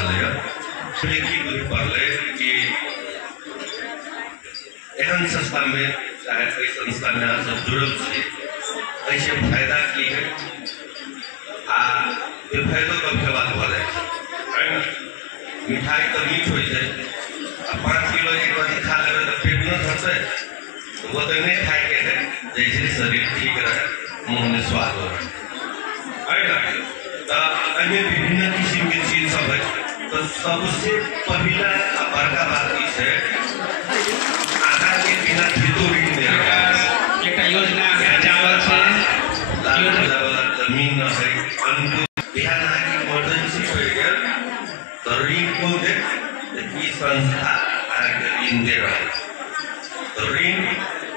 चलेगा लेकिन पहले कि एहन संस्था में चाहे कोई संस्था में आप सब जुड़ल छी ऐसे फायदा की है बेफायदो का बात हो जाए मिठाई तो मीठ हो जाए 5 किलो एक बार खा लेवे तो पेट न भरते वो तो नहीं खाए के है जैसे शरीर ठीक रहे मुंह में स्वाद हो है ना तो अन्य विभिन्न किस्म की चीज सब है तो सबसे पहला बड़का बात इस है आधार के बिना खेतों में एक योजना है चावल से जमीन न है अनुकूल बिहार की इमरजेंसी हो गया तो ऋण को दे की संस्था ऋण दे रहा है तो ऋण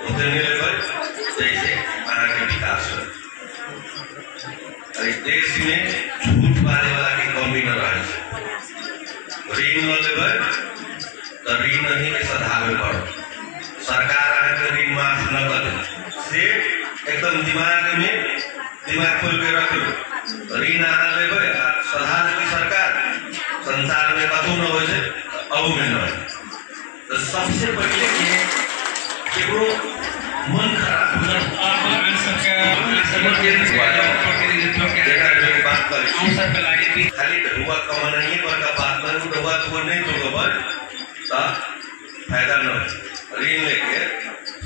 उतने लेवल जैसे के विकास हो देश में झूठ बारे वाला की कमी न रहे ऋण न लेवल तो ऋण नहीं के सधा में पड़ो सरकार के ऋण माफ न करे से एकदम दिमाग खोल के रख लो ऋण लेवे सधा की सरकार संसार में कतू न हो अब में न तो सबसे पहले केवल मन खराब खाली ढुआ कमाना ही बड़का बात नहीं ढुआ तो नहीं तो फायदा न ऋण लेके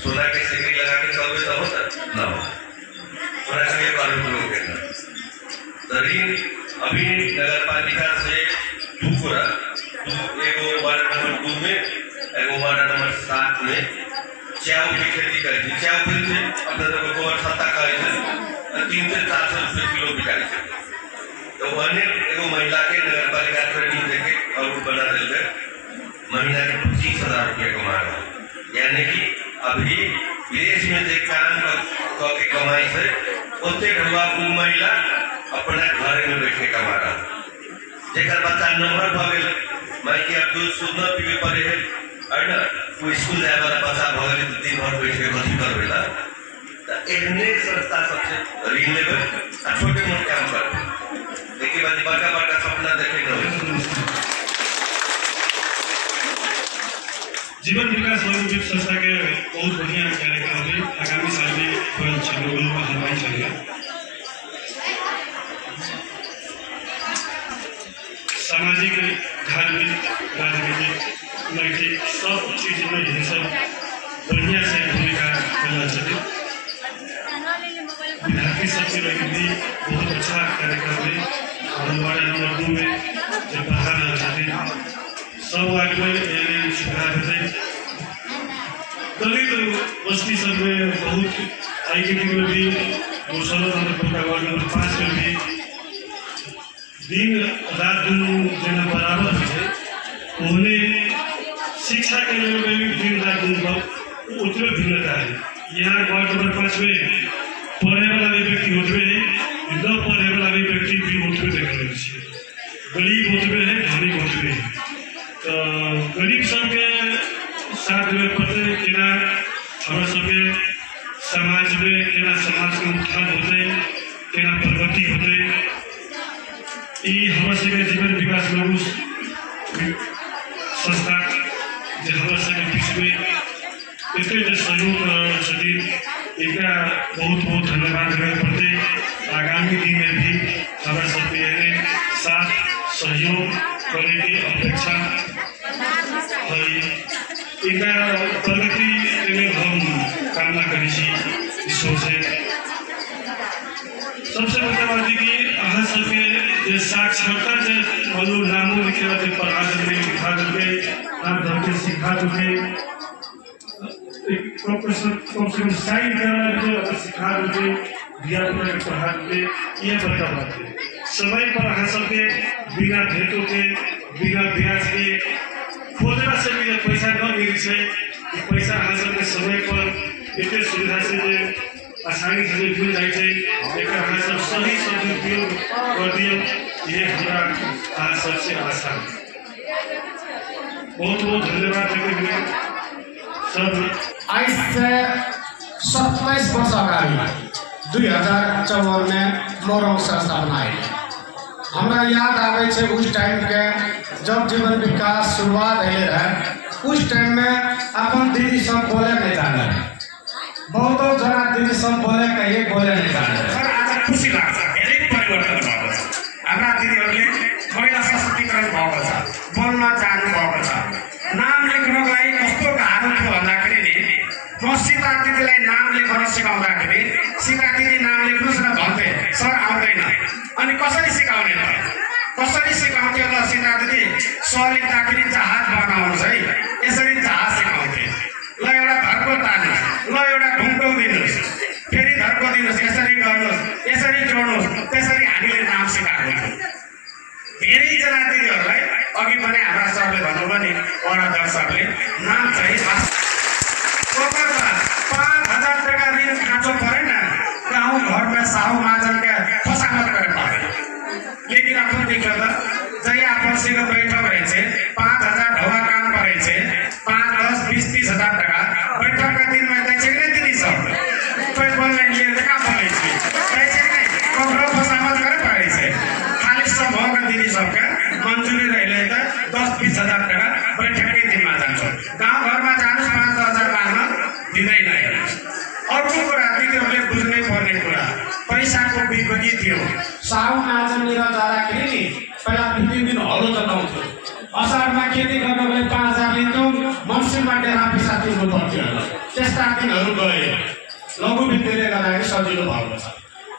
सोना के सिकड़ी लगा के चलवे तो होता न हो सोना के तो ऋण अभी नगर पालिका से एगो वार्ड नंबर 2 में एगो वार्ड नंबर 7 में चाव की खेती करी थी चाव फिर से अपने तो गोबर सत्ता करी थे 300 से 400 रुपये किलो बिकाई थे तो अनेक एगो महिला के नगर पालिका से ऋण देके और बना देते महीना के 25,000 रुपये कमा रहा यानी कि अभी विदेश में देख काम के कमाई से उतने ढुआ महिला अपना घर में बैठे कमा रहा जेकर बच्चा नंबर भ गए माई के अब दूध शुद्ध न पीवे पड़े है ना वो स्कूल जाए वाला बच्चा भ गए तो दिन भर बैठ के कथी करवेला एहने संस्था सबसे ऋण लेवे छोटे मोटे काम कर देखिए बात बड़का सपना देखे न जीवन विकास औद्योगिक संस्था के बहुत बढ़िया कार्यक्रम है आगामी साल में हलवाई चलेगा सामाजिक धार्मिक राजनीतिक नैतिक सब चीज में ये सब बढ़िया से भूमिका करना चाहिए विद्यार्थी सबके लिए भी बहुत अच्छा कार्यक्रम है और वार्ड नंबर 2 में जो पढ़ाना चाहते सब वार्ड में सुधार होते दलित बस्ती सब में बहुत आई के दिन में भी 16 नंबर वार्ड नंबर 5 में भी दिन रात दोनों जना बराबर है उन्हें शिक्षा के लेवल में भी दिन रात दोनों उतने भिन्नता है यहाँ वार्ड नंबर 5 में पढ़ने वाला भी व्यक्ति होते हैं न पढ़ने वाला भी व्यक्ति भी होते देख लीजिए गरीब होते हैं धनी होते हैं तो गरीब सबके साथ में पते केना हमारे सबके समाज में केना समाज के उत्थान होते केना प्रगति होते हमारे जीवन विकास में उस संस्था जो हमारे बीच में इतने सहयोग छथिन इनका बहुत बहुत धन्यवाद देवे पड़ते आगामी दिन में भी हमारे सबके साथ सहयोग करने की अपेक्षा है इनका प्रगति के लिए हम कामना करी ईश्वर से सबसे बड़ा बात है कि अहाँ सबके साक्षरता जो नामों लिखे थे पढ़ा देते लिखा देते आप घर के सिखा देते प्रोफेशनल साइन कर सिखा देते दिया पढ़ा देते यह बड़का बात है समय पर अहाँ सबके बिना भेटों के बिना ब्याज के खोजना से भी पैसा न मिली है कि पैसा अहाँ सबके समय पर इतने सुविधा से आसानी से मिल जाए अहाँ सब सही सदुपयोग कर दिए ये हमारा अहाँ सबसे आशा है बहुत बहुत धन्यवाद देते हुए सब आज से 27 वर्ष अगाडि 2054 में मोरङ संस्था बनाए हमरा याद आवे छे उस टाइम के जब जीवन विकास शुरुआत है रहे उस टाइम में अपन दीदी सब बोले नहीं जाने बहुत जना दीदी सब बोले कहीं बोले नहीं जाने सर आज खुसी लाग्छ धेरै परिवर्तन भएको छ हाम्रा दिदीहरूले महिला सशक्तिकरण भएको छ बोल्न जानु भएको छ नाम लेख्नको लागि कस्तो गाह्रो थियो भन्दाखेरि नि म सीता दिदीलाई नाम लेख्न सिकाउँदाखेरि सीता दिदी नाम लेख्नुस् न भन्थे सर आउँदैन अनि कसरी सिकाउने त कसरी सिकाउँथे ल सीता दिदी स लेख्दाखेरि जहाज बनाउनुहोस् है यसरी जहाज सिकाउँथे ल एउटा धर्को तान्नुहोस् ल एउटा घुम्टो दिनुहोस् फेरि धर्को दिनुहोस् यसरी गर्नुहोस् यसरी जोड्नुहोस् त्यसरी हामीले नाम सिकाएको थियौँ धेरैजना दिदीहरूलाई अघि पनि हाम्रा सरले भन्नुभयो नि वडाधर सरले नाम चाहिँ 5,000 टका ऋण खाँचो परेन गाउँ घरमा साहु महाजनका फसामत करे परे लेकिन अपन देखियो त जय आपसीको बैठक रहेछ 5,000 ढवा काम परेछ 5, 10, 20, 30,000 टका बैठकका दिनमा त चेक नै दिनी सब कोही बोल्ने लिएर कहाँ परेछ चेक नै कम्रो फसामत करे परेछ खाली सब भएका दिदी सबका मन्जुरी रहिले त 10-20,000 टका बैठककै दिनमा जान्छ गाउँ घरमा जानुस् 5,000 माग्न दिँदैन अर्को कुरा दिदीहरूले बुझ्नै पर्ने कुरा पैसाको विपत्ति थियो साहु महाजनतिर जाँदाखेरि नि पहिला 2-3 दिन हलो जताउँथ्यो असारमा खेती गर्न गए 5,000 लिन्थ्यौँ मङ्सिरमा डेरा पैसा तिर्नु पर्थ्यो त्यस्ता दिनहरू गए लघु वित्तले गर्दाखेरि सजिलो भएको छ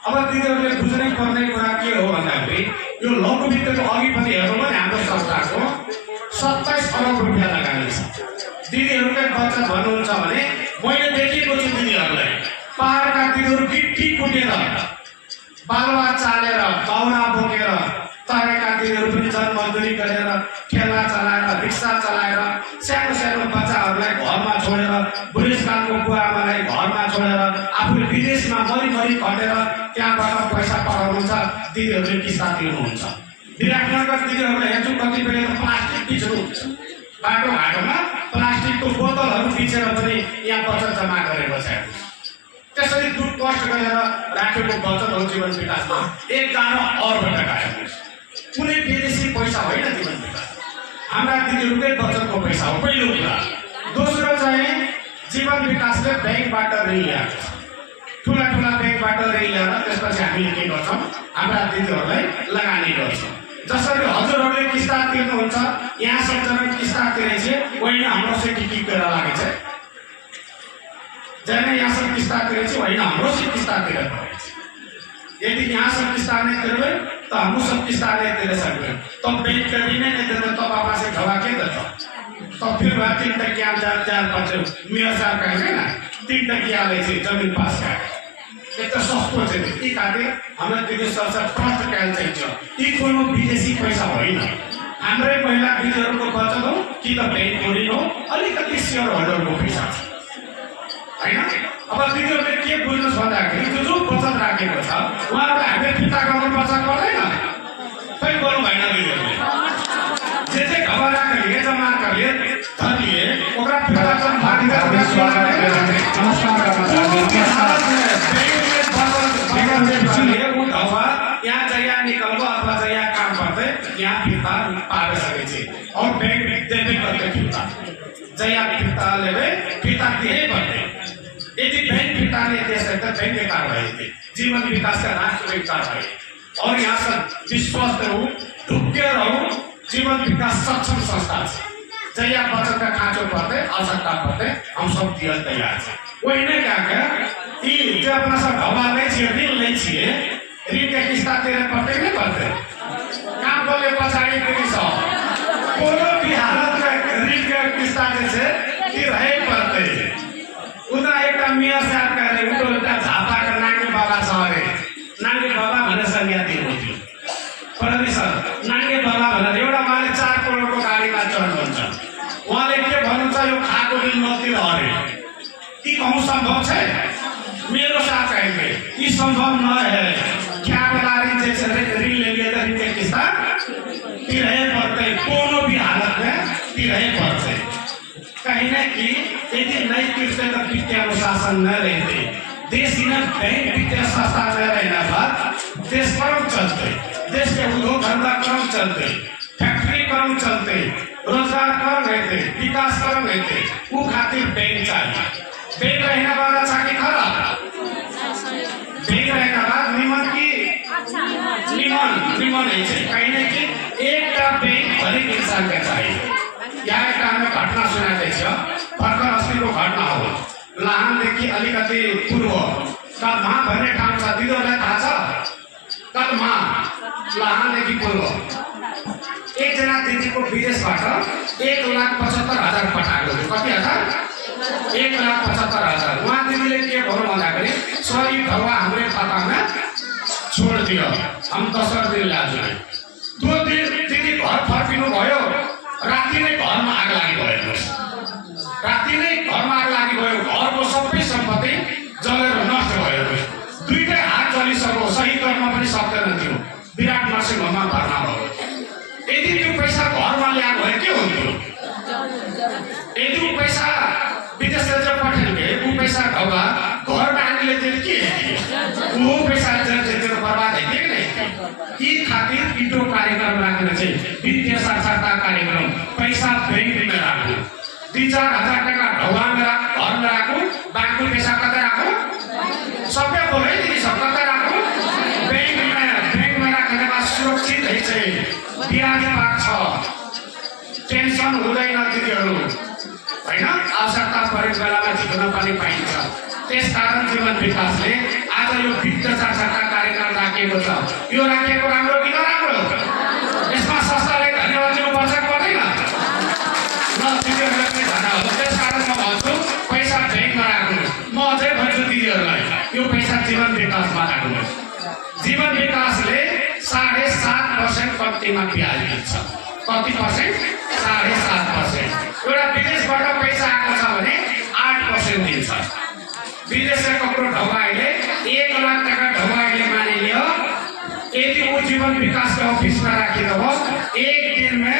अब दिदीहरूले बुझ्नै पर्ने कुरा के हो भन्दाखेरि यो लघु वित्तको अघि पनि हेर्नु भने हाम्रो संस्थाको 27 अरब रुपियाँ लगानी छ दिदीहरूकै बचत भन्नुहुन्छ भने मैले देखेको छु दिदीहरूलाई पहाडका दिदीहरू गिट्टी कुटेर बालुवा चालेर दाउरा बोकेर तरेका दिदीहरू पनि जनमजदुरी गरेर ठेला चलाएर रिक्सा चलाएर सानो सानो बच्चाहरूलाई घरमा छोडेर बुढेसकालको बुवाआमालाई घरमा छोडेर आफूले विदेशमा मरिमरि खटेर त्यहाँबाट पैसा पठाउनुहुन्छ दिदीहरूले किस्ता तिर्नुहुन्छ विराटनगर दिदीहरूलाई हेर्छु कतिपय प्लास्टिक बिच्नुहुन्छ बाटो घाटोमा प्लास्टिकको बोतलहरू बिचेर पनि यहाँ बचत जम्मा गरेको छ त्यसरी दुध कष्ट गरेर राखेको बचत हो जीवन विकासमा 11 अर्ब टका कुनै विदेशी पैसा होइन जीवन विकास हाम्रा दिदीहरूकै बचतको पैसा हो पहिलो कुरा दोस्रो चाहिँ जीवन विकासले ब्याङ्कबाट ऋण ल्याएको छ ठुला ठुला ब्याङ्कबाट ऋण ल्याएर त्यसपछि हामीले के गर्छौँ हाम्रा दिदीहरूलाई लगानी गर्छौँ जसरी हजुरहरूले किस्ता तिर्नुहुन्छ यहाँ सबजना किस्ता तिरेछ होइन हाम्रो से टिकट गरेर लागेछ जैसे यहाँ सब किस्ता तिरेछ होइन हाम्रो से किस्ता तिरेर यदि यहाँ सब किस्ता नहीं तिरेबे तो हम सब किस्ता नहीं तिरे सकते तो बैंक का भी नहीं देते तो पापा से घवा के देता तो फिर वह 3 टकिया 4-5 मेयर साहब कहेंगे ना 3 टकिया ले जमीन पास का एक तो सस्तो छ ती खातिर हाम्रो दिदी सरसर ट्रस्ट काल चाहिन्छ यी कोनो विदेशी पैसा होइन हाम्रै महिला दिदीहरूको बचत हो कि त बैंक ऋण हो अलिकति शेयर होल्डरको पैसा हैन अब दिदीहरूले के बुझ्नु भन्दाखेरि जो बचत राखेको छ उहाँहरूलाई हामीले फिर्ता गर्न बचत गर्दैन खै गर्नु भएन दिदीहरूले जे घरमा राखेर जम्मा गरेर धरिए ओकरा फिर्ता गर्न बाँकी यहाँ जगह निकल अथवा जगह काम करते यहाँ फिर्ता पार सके और बैंक देवे करते फिर्ता जगह फिर्ता लेवे फिर्ता दिए करते यदि बैंक फिर्ता नहीं दे सकते बैंक की कार्रवाई थी जीवन विकास का राष्ट्रीय कार्रवाई और यहाँ सब विश्वास रहूं ढुके रहूं जीवन विकास सक्षम संस्था जगह बचत का खाँचो पड़ते आवश्यकता पड़ते हम सब दिए तैयार है वही नहीं क्या जो अपना सब घबा नहीं ऋण नहीं ऋण के किस्ता तेरे पड़ते नहीं पड़ते काम बोले पछाड़ी के कोनो भी हालत में ऋण के किस्ता जैसे रहे पड़ते उतना एक मियाँ साहब कह रहे उठो झापा का नानी बाबा सरे नानी बाबा भने संज्ञा दिनुहुन्थ्यो पढ्दै सर नानी बाबा भनेर एउटा माले 4 करोडको गाडीमा चढ्नुहुन्छ उहाँले के भन्नुहुन्छ यो खाएको ऋण नतिर अरे यी कहूँ संभव है मेरो साथ कहेंगे ये संभव न है क्या बता रही ऋण लेंगे तो ऋण के किस्ता तिरहे पड़ते कोनो भी हालत में तिरहे पड़ते कहीं ना कि यदि नहीं तिरते तो वित्तीय अनुशासन न रहते देश बैंक वित्तीय संस्था न रहने पर देश पर चलते देश के उद्योग धंधा कम चलते, फैक्ट्री कम चलते, रोजगार कम रहते, विकास कम रहते, वो खातिर बैंक चाहिए। बैंक रहने वाला चाहिए खराब, बैंक रहने बाद निमन की निमन है कहीं नहीं कि एक बैंक हरेक इंसान का चाहिए। यहाँ एक हमें घटना सुना भर्खर अस्तिको घटना हो लाहानदेखि अलिकति पूर्व कलमा भन्ने ठाउँ छ, दिदीहरूलाई थाहा छ? कलमा लाहानदेखि पूर्व एकजना दिदीको विदेशबाट 1,75,000 पठाएको थियो। कति हजार? 1,75,000। उहाँ दिदीले के भन्नु भन्दाखेरि सही ढौवा हाम्रो खातामा छोड दियो, हम 10 दिन लाजु। 2 दिन दिदी घर फर्किनु भयो, राति नै घरमा आग लागि भयो। राति नै घरमा आग लागि भयो, घरको सबै सम्पत्ति जलेर नष्ट भयो। दुईटै हात जलिसक्यो, सही गर्न पनि सक्दैन थियो। विराट नर्सिङ होममा भर्ना भयो। यदि त्यो पैसा घरमा ल्याएको भए के हुन्थ्यो? यदि ऊ पैसा विदेशतिर चाहिँ पठाइदियो भने ऊ पैसा ढौका घरमा आनीले दिएर के हेर्थ्यो? ऊ पैसा त्यतिर बर्बाद हेर्थ्यो कि नै? यी खातिर इटो कार्यक्रम राखेर चाहिँ वित्तीय साक्षरता कार्यक्रम, पैसा ब्याङ्कमा राख्नु, 2-4 हजार टका ढौकामा घरमा राख्नु, बाँकी पैसा कता राख्नु? सबै बोले नि सब कता राख्नु? ब्याङ्कमा राखेर सुरक्षित है चाहिँ ब्याज पाक्छ, टेन्सन हुँदैन दिदीहरू होइन। आवश्यकता परेको बेलामा झिक्न पनि पाइन्छ। त्यसकारण जीवन विकासले आज यो वित्तीय साक्षरता कार्यक्रम राखिएको छ। यो राखिएको राम्रो कि नराम्रो? यसमा संस्थाले धन्यवाद दिनुपर्छ कि पर्दैन? ल दिदीहरूलाई पनि धन्यवाद। त्यसकारण म भन्छु पैसा ब्याङ्कमा राख्नु। म अझै भन्छु दिदीहरूलाई यो पैसा जीवन विकासमा राख्नु। जीवन विकासले 7.5% कम्तीमा ब्याज दिन्छ। कति पर्सेन्ट? 7.5%। एउटा विदेशबाट पैसा आएको छ भने 8% दिन्छ। विदेशमा कत्रो ढौकाइले 1 लाख टका ढौकाइले मानिलियो, यदि वो जीवन विकास के ऑफिस में राखी दो, एक दिन में